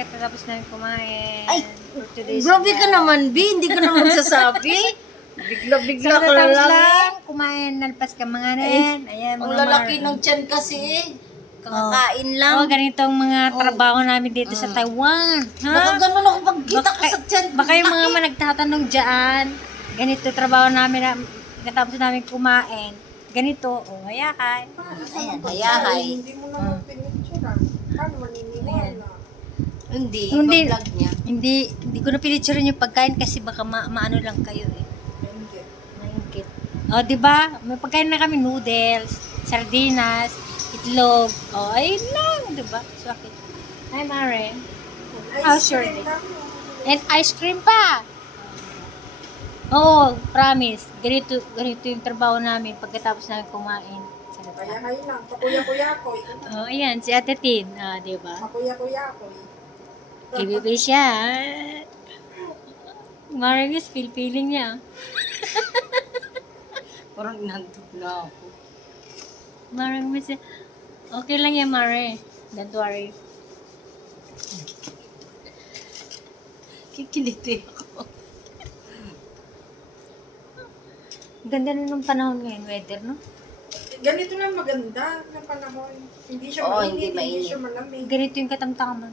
Tapos namin kumain. Ay, for today's grabe ka vlog. naman, B. Hindi ka naman magsasabi. Bigla-bigla ka Tapos lang. lang, kumain, nalpas ka mga rin. Ayan, Ang mga lalaki Mar. ng tiyan kasi. Kakakain lang. Oh, ganitong mga trabaho namin dito sa Taiwan. Baka Ha? ganun ako pagkita ka sa tiyan. Baka yung mga nagtatanong dyan, ganito trabaho namin na katapos namin kumain. Ganito, oh, hayahay. Ayan, hayahay. Hindi mo naman pinicturean. Paano maniniwala? Hindi, Hindi. vlog niya. Hindi ko na pinicturean yung pagkain kasi baka maano lang kayo eh. Hindi. Maingkit. O, di ba? May pagkain na kami, noodles, sardinas, itlog. O, ayun lang, di ba? So, okay. Hi, Mare. How's your day? And ice cream pa. Oo, promise. Ganito yung trabaho namin pagkatapos namin kumain. Hayahay lang. Pakuya-kuya-koy. Oh, ayan, si Ate Tin. Ah, di ba? Pakuya-kuya-koy. Ibibig siya. Marius, feeling niya. Parang nandun na ako. Marius, okay lang yan, Mare. Don't worry. Kikiliti ako. Ganda na ng panahon ngayon, weather, no? Ganito lang maganda na panahon. Hindi siya Oo, mainit, hindi mainit. hindi siya malamig. Ganito yung katamtaman.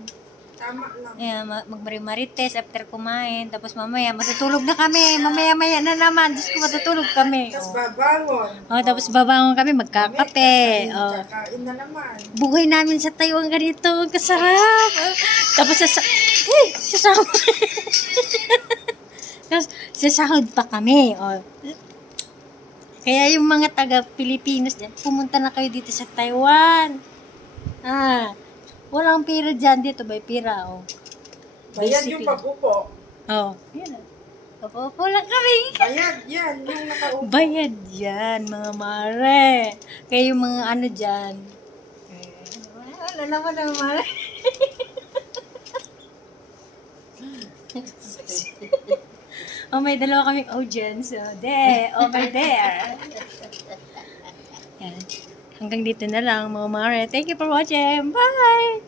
Tama lang. Ayan, magmari-marites after kumain. Tapos mamaya, matutulog na kami. Mamaya-maya na naman. Diyos ko, matutulog kami. Tapos babangon. Oh, tapos babangon kami, magkakape. Oh. Kakain na naman. Buhay namin sa Taiwan ganito. Ang kasarap. Oh. Tapos sasahod. Tapos sasahod pa kami. Oh. Kaya yung mga taga-Pilipinas dyan, pumunta na kayo dito sa Taiwan. Ah, walang pira dyan dito. May pira, oh. Bayad yung pag-upo. Oh, yan. Papupo lang kami. Bayad yan, yung nakaupo. Bayad yan, mga mare. Kaya yung mga ano dyan. Wala naman ang mare. Oh, may dalawa kaming audience. So, over there. Yan. Hanggang dito na lang, mga mare. Thank you for watching. Bye!